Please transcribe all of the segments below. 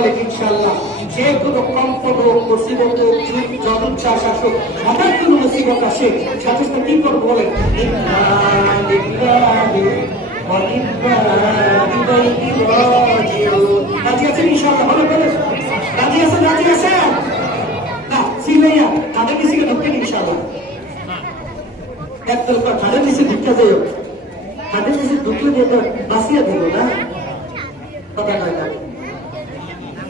বলে ইনশাআল্লাহ? যে কোনো কম্পন হোক, মুসিবত হোক যুগ আসুক হঠাৎ কোনো মুসিবত আসে সাথে সাথে কি করব বলে আছেন না? কথা কয় না।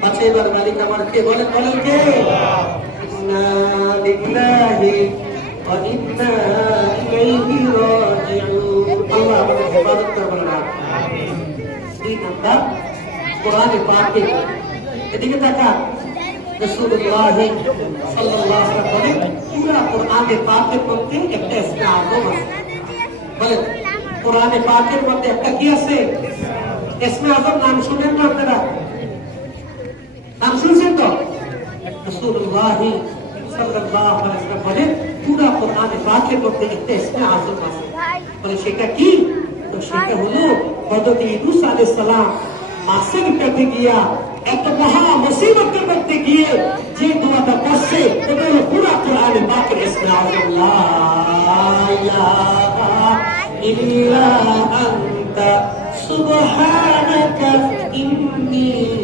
বাচ্চা এবার মালিক আমার কে বলেন বলেন কে ইন্না লিল্লাহি ওয়া ইন্না ইলাইহি রাজিউন আল্লাহ আমাদের হেফাজত করবেন না দুই নাম্বার কোরআনে পাকে এদিকে তাকা রাসূলুল্লাহ সাল্লাল্লাহু আলাইহি ওয়াসাল্লাম বলেন পুরা কোরআনে পাকের মধ্যে একটা ইসমে আযম আছে বলেন কোরআনে পাকের মধ্যে একটা কি আছে ইসমে আযম নাম শুনেন না আপনারা নাম শুনছেন তো রাসূলুল্লাহ সাল্লাল্লাহু আলাইহি ওয়াসাল্লাম বলেন পুরা কোরআনে পাকের মধ্যে একটা ইসমে আযম আছে বলে সেটা কি তো সেটা হলো হযরত ইউনূস আলাইহিস সালাম মাছের পেটে গিয়া এত মহা মুসিবতের মধ্যে গিয়ে যে দোয়াটা করছে এটা হলো পুরা কোরআনে পাকের ইসমে আযম লা ইলাহা ইল্লা আনতা সুবহানাকা ইন্নী কুনতু মিনাল যালিমিন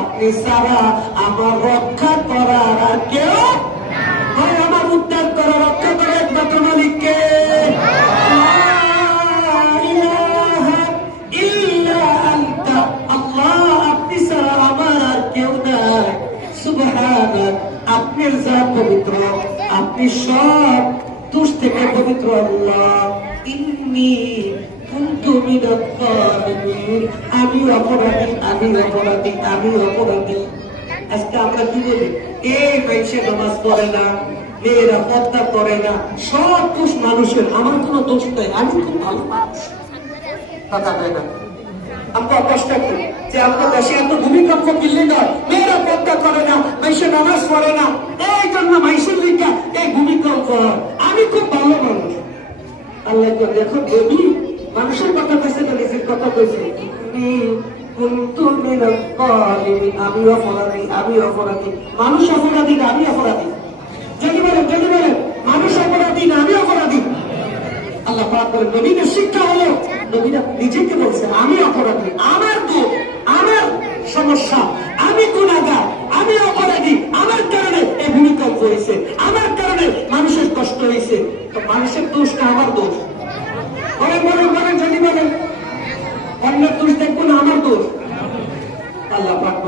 আপনি সারা আমার রক্ষা করার আর কেউ আমার উদ্ধার করা, রক্ষা করে একমাত্র মালিককে। পবিত্র, আপনি সব দোষ থেকে পবিত্র আল্লাহ। ইন্নি যালিমিন। আমি অপরাধী আমি অপরাধী আমি অপরাধী। আজকে আমরা কি বলি? এই মানুষের নামাজ পড়ে না, মেয়েরা পদ্মা করে না। সব দোষ মানুষের। আমার কোনো দোষ নাই, আমি খুব ভালো মানুষ। করি না মাইসে নামাজ পড়ে না। এই জন্য মাইসের লিখা এই ভূমিকম্প আমি খুব ভালো মানুষ। আল্লাহ দেখো, দেবী মানুষের কথা কইছে না নিজের কথা কইছে। আমি অপরাধী আমি অপরাধী। মানুষ অপরাধী না, আমি অপরাধী। যদি বলেন যদি বলেন, মানুষ অপরাধী না, আমি অপরাধী। আল্লাহ পাক নবীদের শিক্ষা হলো, নবীরা নিজেকে বলছে, আমি অপরাধী, আমার দোষ আমার সমস্যা, আমি গুণাগার আমি অপরাধী, আমার কারণে এই ভূমিকম্প হয়েছে, আমার কারণে মানুষের কষ্ট হয়েছে। তো মানুষের দোষ না আমার দোষ বলেন বলেন বলেন যদি বলেন অন্যের দোষ দেখব না আমার দোষ আল্লাহ পাক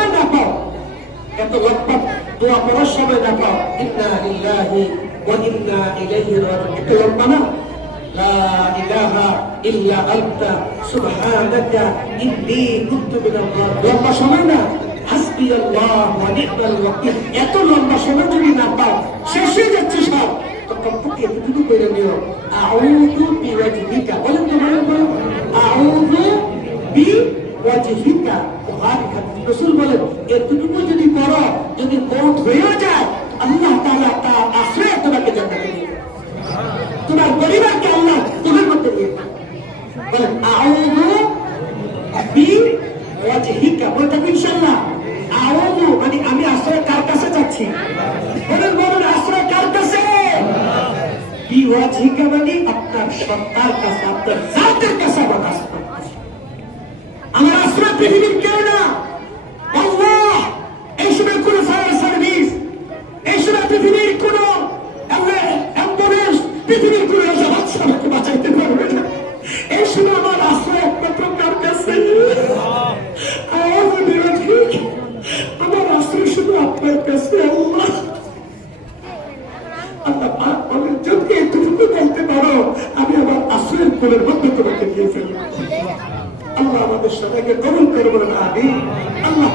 সময় না পাও এত লটপট দোয়া পড়ার সময় না পাও ইন্না লিল্লাহি ওয়া ইন্না ইলাইহি রাজিউন একটু লম্বা না লা ইলাহা ইল্লা আনতা সুবহানাকা ইন্নী কুনতু মিনাল যালিমিন লম্বা সময় না হাসবি আল্লাহ ওয়া নি'মাল ওয়াকিল এত লম্বা সময় যদি না পাও শেষ হয়ে যাচ্ছে সব তো কমপক্ষে এতটুকু করে নিও আউযু বিওয়াজহিকা বলেন তো বলেন বলেন আউযু বি ওয়াজহিকা বুখারী হাদিস রাসূল বলেন এতটুকু যদি করো, যদি মৌত হয়েও যায়, আল্লাহ তাআলা তার আশ্রয়ে তোমাকে জান্নাতে নিয়ে তোমার পরিবারকে আল্লাহ তোমার মধ্যে আউযু মানে আমি আশ্রয় কার কাছে যাচ্ছি আশ্রয় কার কাছে? মানে আপনার সত্তার কাছে, আপনার জাতের কাছে। আমার আশ্রয় পৃথিবীর কেউ না আল্লাহ এই সময় কোন ফায়ার সার্ভিস এই সময় পৃথিবীর কোন অ্যাম্বুলেন্স পৃথিবীর কোন জাহাজ আমাকে বাঁচাইতে পারবে না এই সময় আমার আশ্রয় একমাত্র কার কাছে আওয়াজ দিয়ে ঠিক আমার আশ্রয় শুধু আপনার কাছে আল্লাহ আল্লাহ পাক বলেন যদি এতটুকু বলতে পারো আমি আমার মধ্যে তোমাকে দিয়ে ফেলব আল্লাহ আমাদের সবাইকে কবুল করবেন আগে আল্লাহ